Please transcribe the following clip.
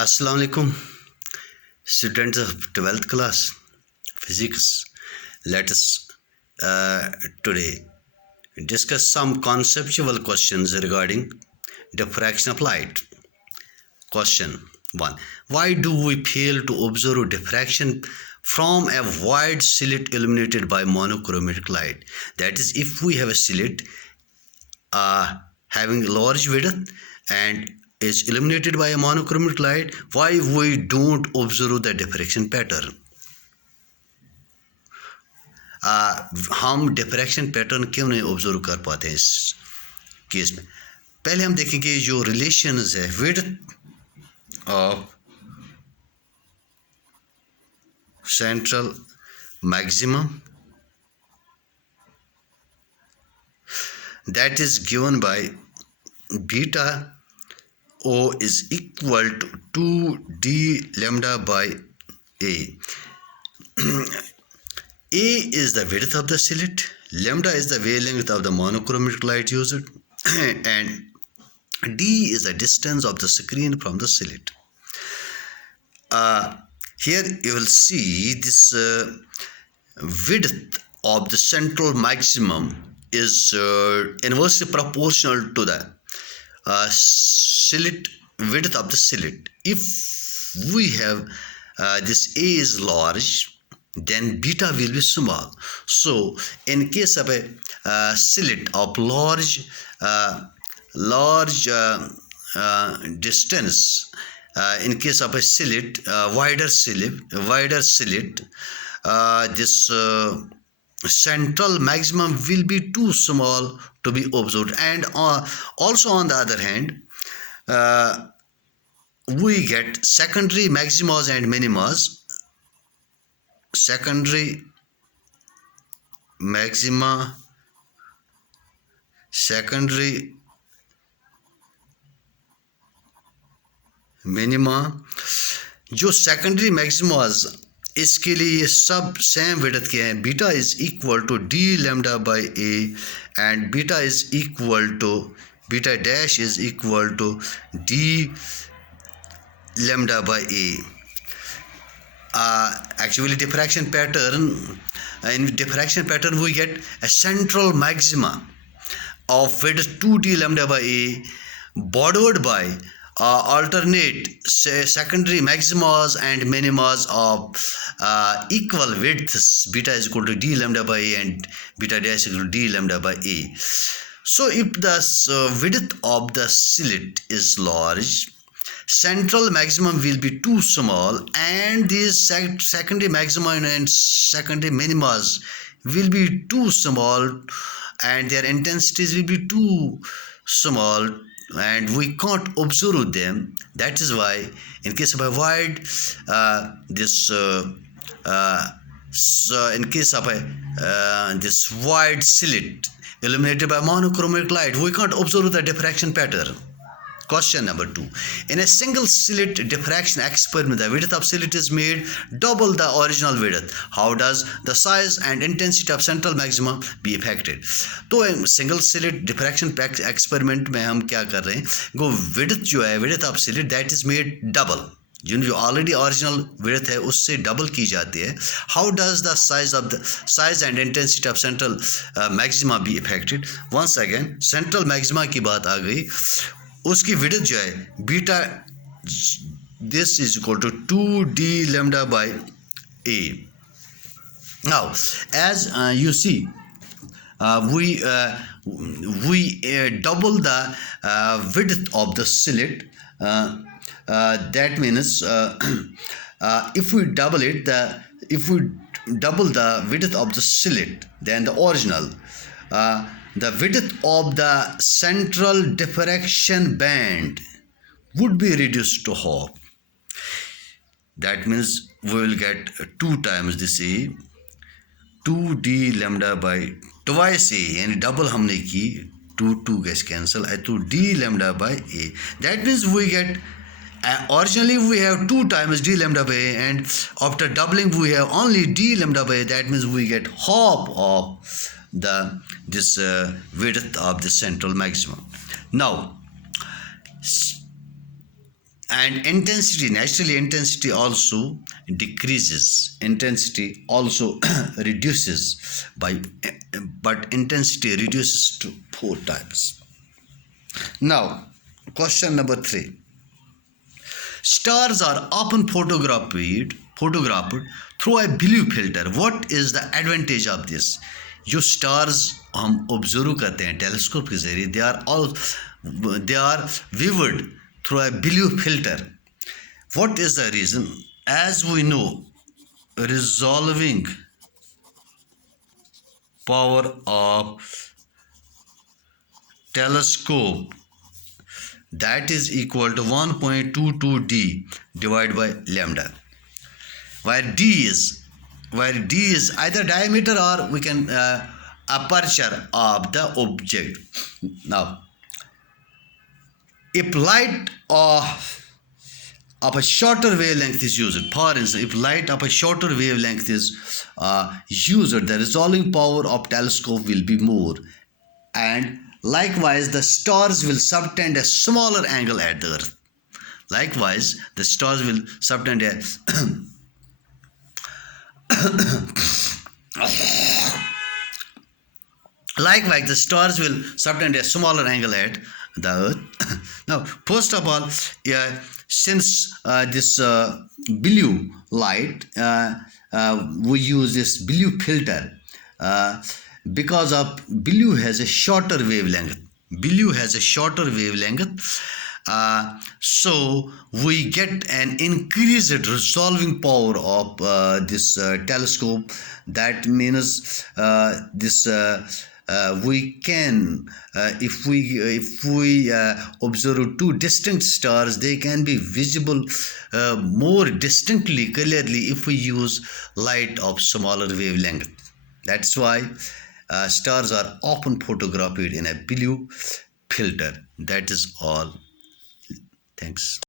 Assalamu alaikum, students of 12th class physics. Let us today discuss some conceptual questions regarding diffraction of light. Question 1. Why do we fail to observe diffraction from a wide slit illuminated by monochromatic light? That is, if we have a slit having large width and is illuminated by a monochromatic light, why we don't observe the diffraction pattern? हम diffraction pattern क्यों नहीं observe कर पाते हैं इस case में? पहले हम देखेंगे जो रिलेशंस है width of central maximum that is given by beta O is equal to 2d lambda by A. A is the width of the slit, lambda is the wavelength of the monochromatic light used, and D is the distance of the screen from the slit. Here you will see this width of the central maximum is inversely proportional to the slit width of the slit. If we have this A is large, then beta will be small. So in case of a slit of large distance, in case of a slit wider slit, this central maximum will be too small to be observed. And also on the other hand, we get secondary maximas and minimas. Secondary maxima, secondary minima. जो secondary maximas इसके लिए ये सब same width के हैं. Beta is equal to d lambda by a and beta is equal to beta dash is equal to d lambda by a. Actually diffraction pattern, in diffraction pattern we get a central maxima of width 2d lambda by A bordered by alternate secondary maximas and minimas of equal widths. Beta is equal to d lambda by A and beta dash is equal to d lambda by A. So if the width of the slit is large, central maximum will be too small, and these secondary maxima and secondary minimas will be too small, and their intensities will be too small, and we can't observe them. That is why in case of a wide in case of a this wide slit illuminated by monochromatic light, we can't observe the diffraction pattern. Question number 2. In a single slit diffraction experiment, the width of slit is made double the original width. How does the size and intensity of central maximum be affected? तो single slit diffraction experiment में हम क्या कर रहे हैं, वो width जो है width of slit that is made double, जो ऑलरेडी ओरिजिनल विड्थ है उससे डबल की जाती है. How does the size and intensity of central maxima be affected? Once again central maxima की बात आ गई, उसकी विड्थ जो है beta this is equal to 2d lambda by A. Now as you see, we double the width of the slit. That means if we double the width of the slit than the original, the width of the central diffraction band would be reduced to half. That means we will get 2 times this A, 2d lambda by twice A, यानी double हमने की, 2 gets cancel, तो d lambda by A. That means we get originally we have 2 times d lambda by A, and after doubling we have only d lambda by A. That means we get half of this width of the central maximum. Now and intensity, naturally intensity also decreases, intensity also reduces by, but intensity reduces to 4 times. Now question number 3. Stars are often photographed through a blue filter. What is the advantage of this? जो stars हम observe करते हैं telescope के जरिए, they are viewed through a blue filter. What is the reason? As we know, resolving power of telescope, that is equal to 1.22d divided by lambda, where d is either diameter or we can aperture of the object. Now if light of a shorter wavelength is used, for instance, if light of a shorter wavelength is used, the resolving power of telescope will be more, and likewise the stars will subtend a smaller angle at the earth. Likewise the stars will subtend a likewise the stars will subtend a smaller angle at the earth. Now first of all, since this blue light, we use this blue filter because of blue has a shorter wavelength. So we get an increased resolving power of this telescope. That means this we can, if we observe two distant stars, they can be visible more distinctly, clearly, if we use light of smaller wavelength. That's why stars are often photographed in a blue filter. That is all. Thanks.